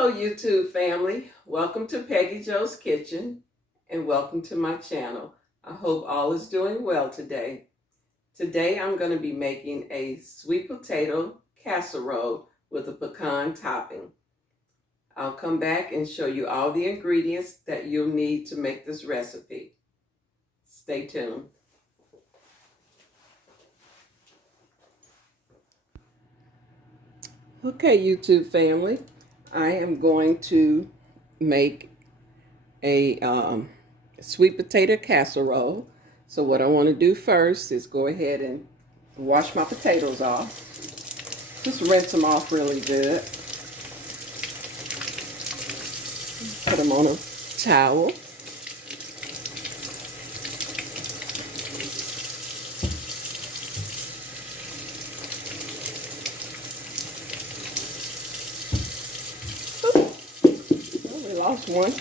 Hello, YouTube family. Welcome to Peggy Joe's Kitchen and welcome to my channel. I hope all is doing well today. Today I'm going to be making a sweet potato casserole with a pecan topping. I'll come back and show you all the ingredients that you'll need to make this recipe. Stay tuned. Okay, YouTube family, I am going to make a sweet potato casserole. So what I want to do first is go ahead and wash my potatoes off. Just rinse them off really good. Put them on a towel. Oh, we lost one.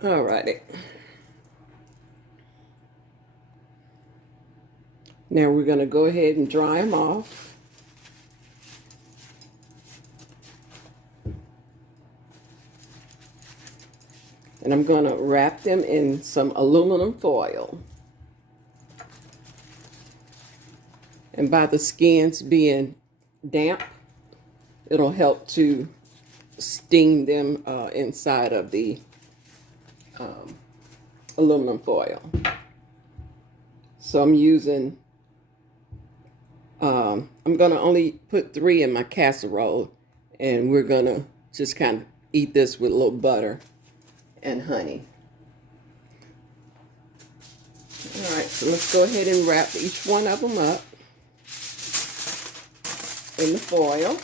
Alrighty. Now we're going to go ahead and dry them off. And I'm going to wrap them in some aluminum foil. And by the skins being damp, it'll help to steam them inside of the aluminum foil. So I'm using, I'm going to only put 3 in my casserole, and we're going to just kind of eat this with a little butter and honey. All right, so let's go ahead and wrap each one of them up in the foil.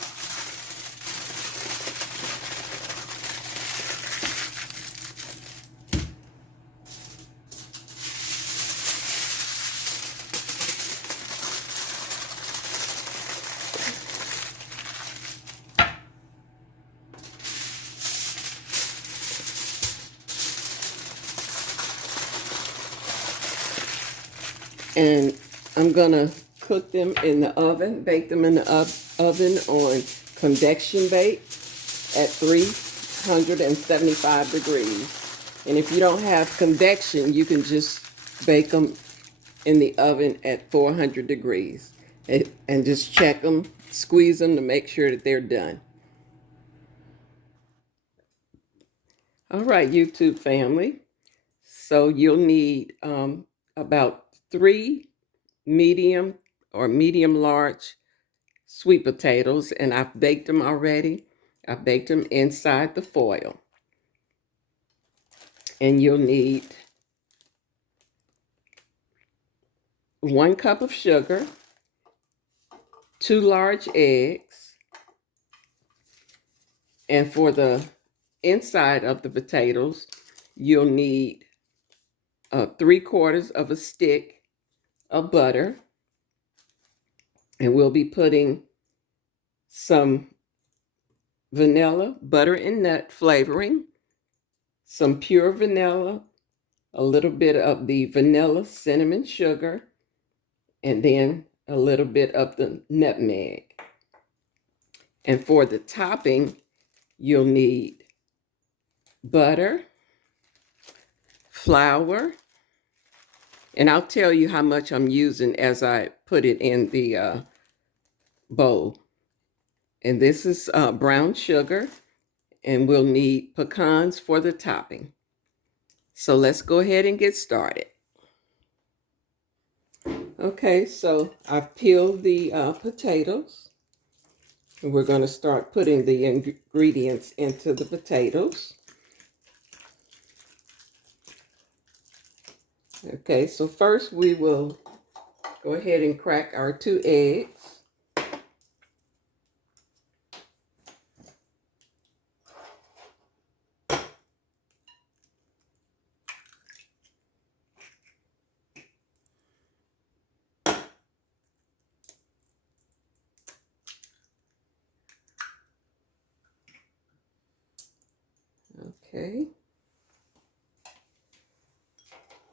And I'm gonna cook them in the oven, bake them in the oven on convection bake at 375 degrees. And if you don't have convection, you can just bake them in the oven at 400 degrees. And just check them, squeeze them to make sure that they're done. All right, YouTube family. So you'll need about 3 medium or medium large sweet potatoes, and I've baked them already. I've baked them inside the foil. And you'll need 1 cup of sugar, 2 large eggs, and for the inside of the potatoes, you'll need 3/4 of a stick of butter, and we'll be putting some vanilla, butter and nut flavoring, some pure vanilla, a little bit of the vanilla cinnamon sugar, and then a little bit of the nutmeg. And for the topping, you'll need butter, flour, and I'll tell you how much I'm using as I put it in the bowl. And this is brown sugar, and we'll need pecans for the topping. So let's go ahead and get started. Okay, so I've peeled the potatoes, and we're going to start putting the ingredients into the potatoes. Okay, so first we will go ahead and crack our 2 eggs. Okay.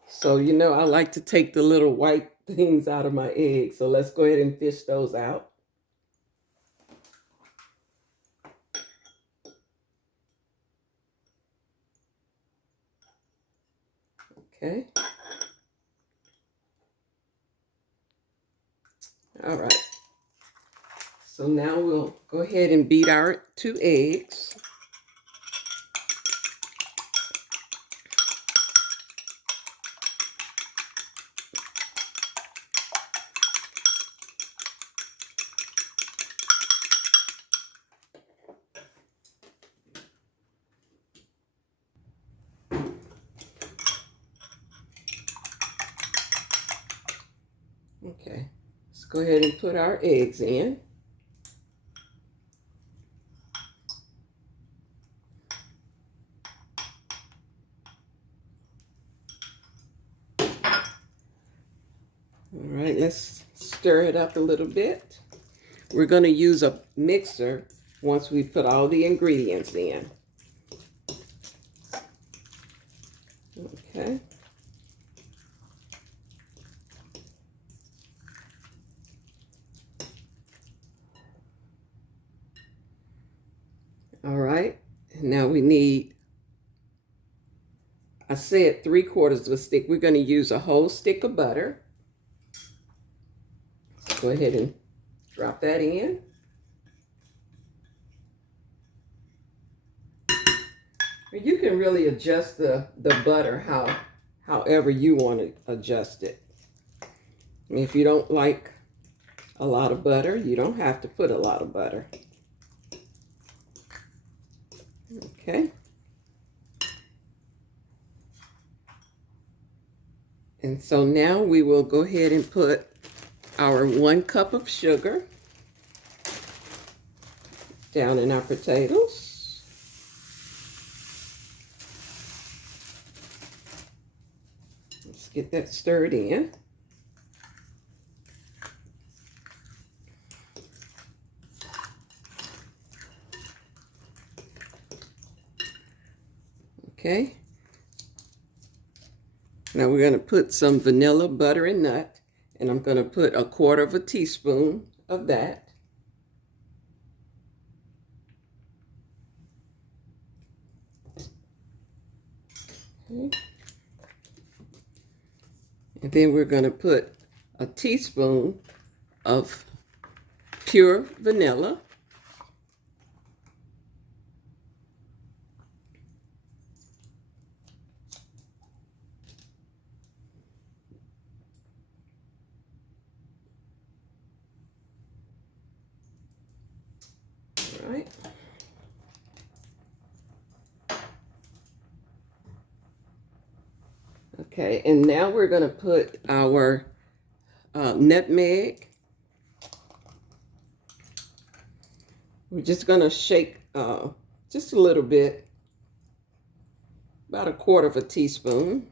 So, you know, I like to take the little white things out of my eggs. So let's go ahead and fish those out. Okay. All right. So now we'll go ahead and beat our 2 eggs. Okay, let's go ahead and put our eggs in. All right, let's stir it up a little bit. We're going to use a mixer once we put all the ingredients in. Okay. All right, now we need, I said 3/4 of a stick. We're going to use a whole stick of butter. Let's go ahead and drop that in. You can really adjust the butter however you want to adjust it. I mean, if you don't like a lot of butter, you don't have to put a lot of butter. Okay. And so now we will go ahead and put our 1 cup of sugar down in our potatoes. Let's get that stirred in. Okay. Now we're going to put some vanilla, butter, and nut, and I'm going to put 1/4 teaspoon of that. Okay. And then we're going to put a teaspoon of pure vanilla. All right. Okay, and now we're going to put our nutmeg. We're just going to shake just a little bit, about 1/4 teaspoon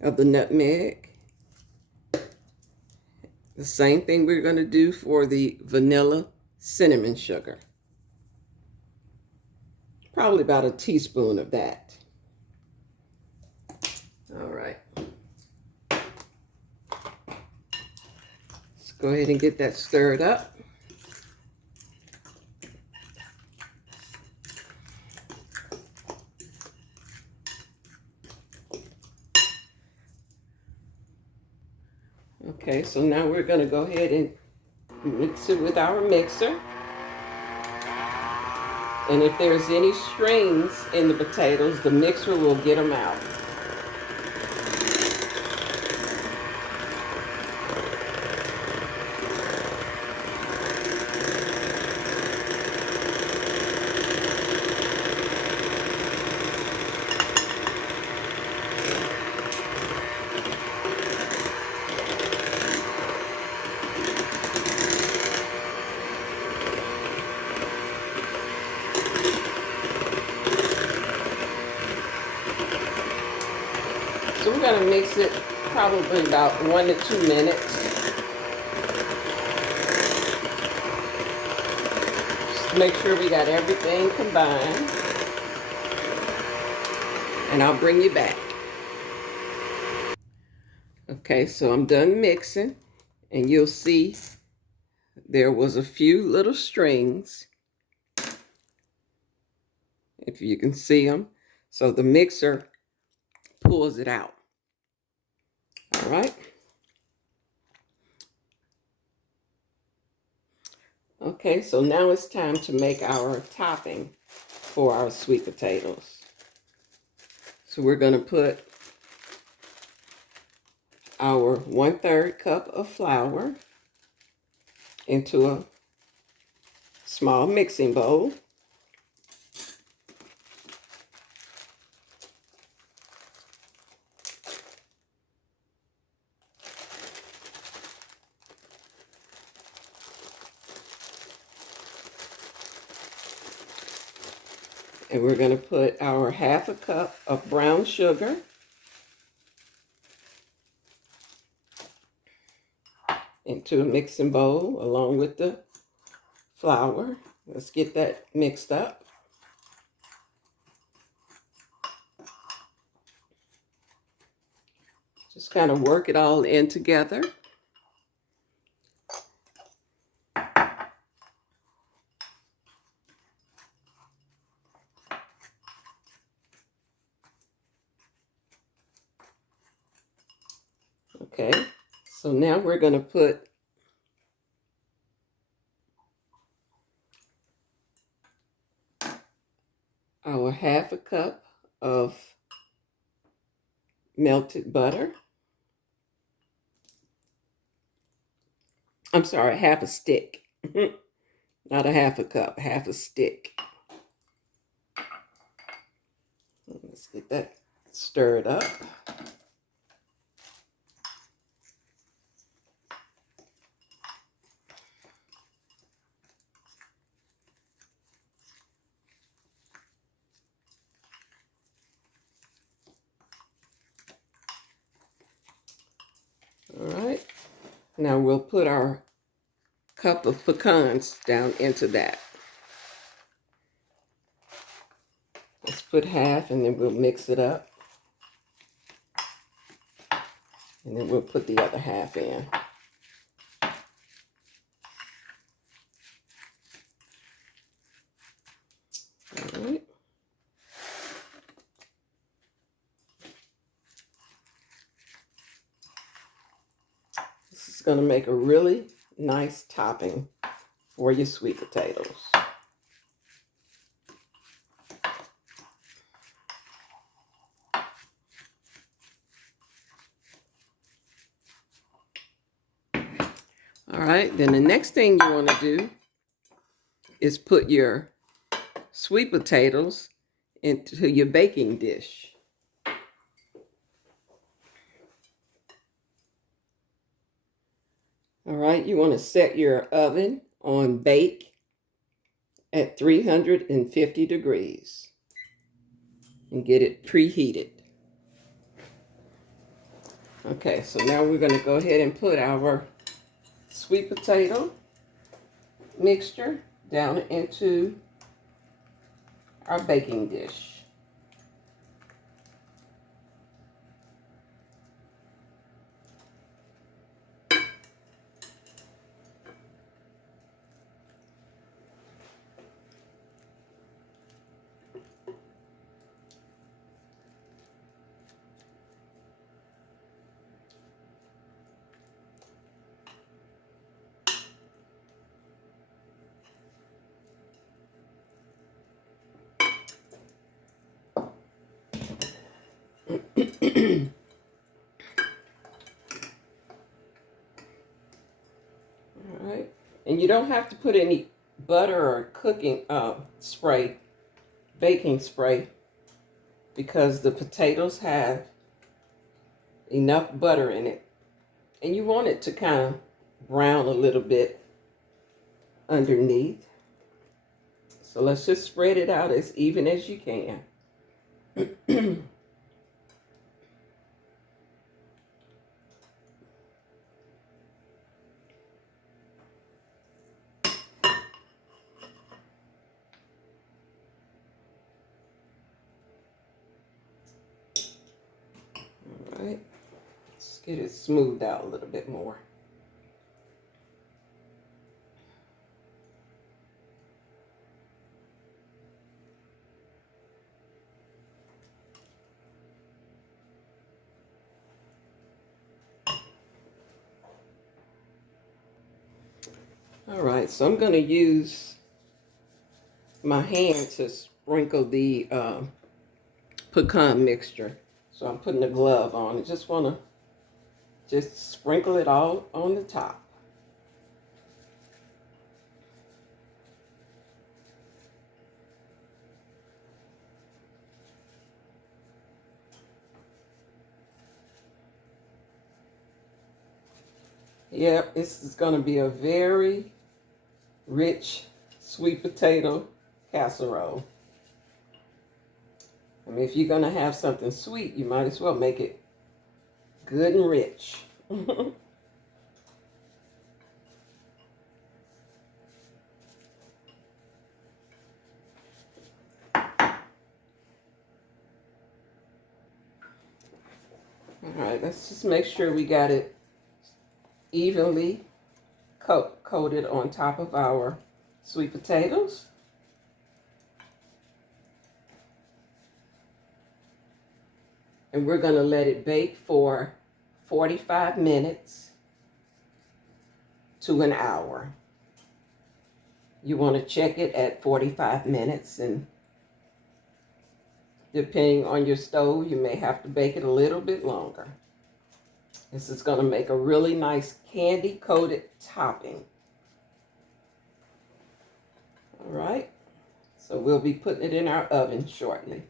of the nutmeg. The same thing we're going to do for the vanilla cinnamon sugar. Probably about a teaspoon of that. All right. Let's go ahead and get that stirred up. Okay, so now we're going to go ahead and mix it with our mixer. And if there's any strings in the potatoes, the mixer will get them out. So we're going to mix it probably about 1 to 2 minutes. Just make sure we got everything combined. And I'll bring you back. Okay, so I'm done mixing, and you'll see there was a few little strings, if you can see them. So the mixer pulls it out. All right. Okay, so now it's time to make our topping for our sweet potatoes. So we're going to put our 1/3 cup of flour into a small mixing bowl. And we're going to put our 1/2 cup of brown sugar into a mixing bowl along with the flour. Let's get that mixed up. Just kind of work it all in together. Okay, so now we're going to put our 1/2 cup of melted butter. I'm sorry, 1/2 stick. Not a 1/2 cup, 1/2 stick. Let's get that stirred up. All right, now we'll put our cup of pecans down into that. Let's put 1/2 and then we'll mix it up. And then we'll put the other 1/2 in. All right. This is going to make a really nice topping for your sweet potatoes. All right, then the next thing you want to do is put your sweet potatoes into your baking dish. All right, you want to set your oven on bake at 350 degrees and get it preheated. Okay, so now we're going to go ahead and put our sweet potato mixture down into our baking dish. All right, and you don't have to put any butter or cooking spray, baking spray, because the potatoes have enough butter in it, and you want it to kind of brown a little bit underneath. So let's just spread it out as even as you can. All right, let's get it smoothed out a little bit more. All right, so I'm going to use my hand to sprinkle the pecan mixture. So I'm putting a glove on. I just want to just sprinkle it all on the top. Yep, this is going to be a very rich sweet potato casserole. I mean, if you're going to have something sweet, you might as well make it good and rich. All right, let's just make sure we got it evenly coated on top of our sweet potatoes. And we're going to let it bake for 45 minutes to an hour. You want to check it at 45 minutes, and depending on your stove, you may have to bake it a little bit longer. This is going to make a really nice candy coated topping. All right, so we'll be putting it in our oven shortly.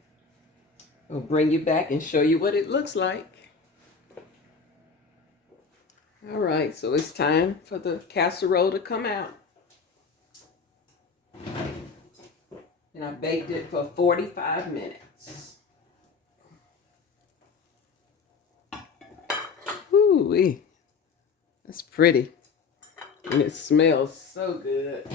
We'll bring you back and show you what it looks like. All right, so it's time for the casserole to come out. And I baked it for 45 minutes. Ooh-wee. That's pretty. And it smells so good.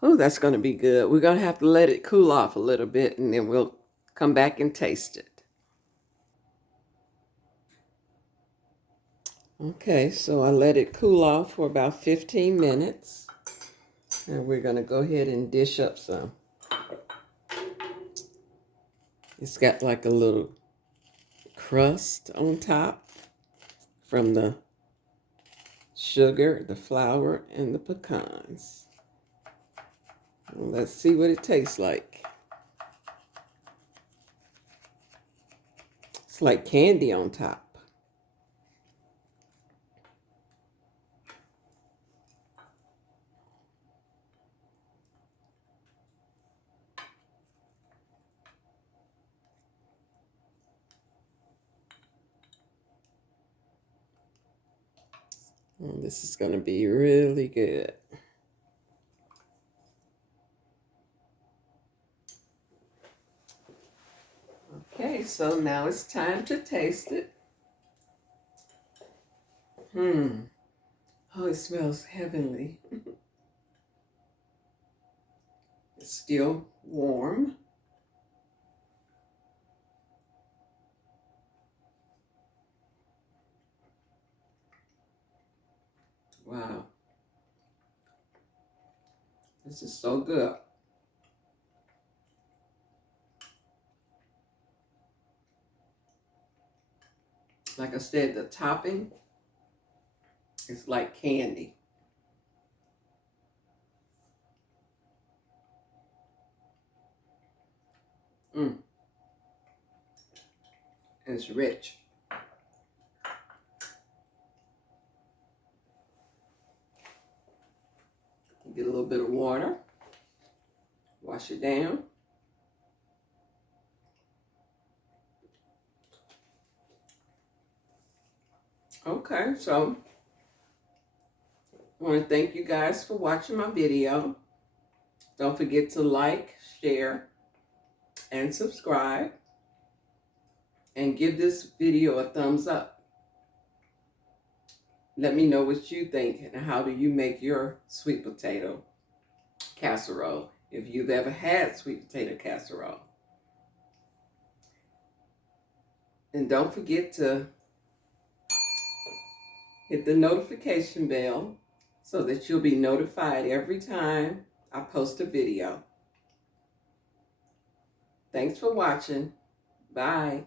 Oh, that's going to be good. We're going to have to let it cool off a little bit, and then we'll come back and taste it. Okay, so I let it cool off for about 15 minutes. And we're going to go ahead and dish up some. It's got like a little crust on top from the sugar, the flour, and the pecans. Well, let's see what it tastes like. It's like candy on top. Oh, this is going to be really good. Okay, so now it's time to taste it. Oh, it smells heavenly. It's still warm. Wow. This is so good. Like I said, the topping is like candy. It's rich. Get a little bit of water. Wash it down. Okay, so I want to thank you guys for watching my video. Don't forget to like, share, and subscribe. And give this video a thumbs up. Let me know what you think and how do you make your sweet potato casserole, if you've ever had sweet potato casserole. And don't forget to hit the notification bell so that you'll be notified every time I post a video. Thanks for watching. Bye.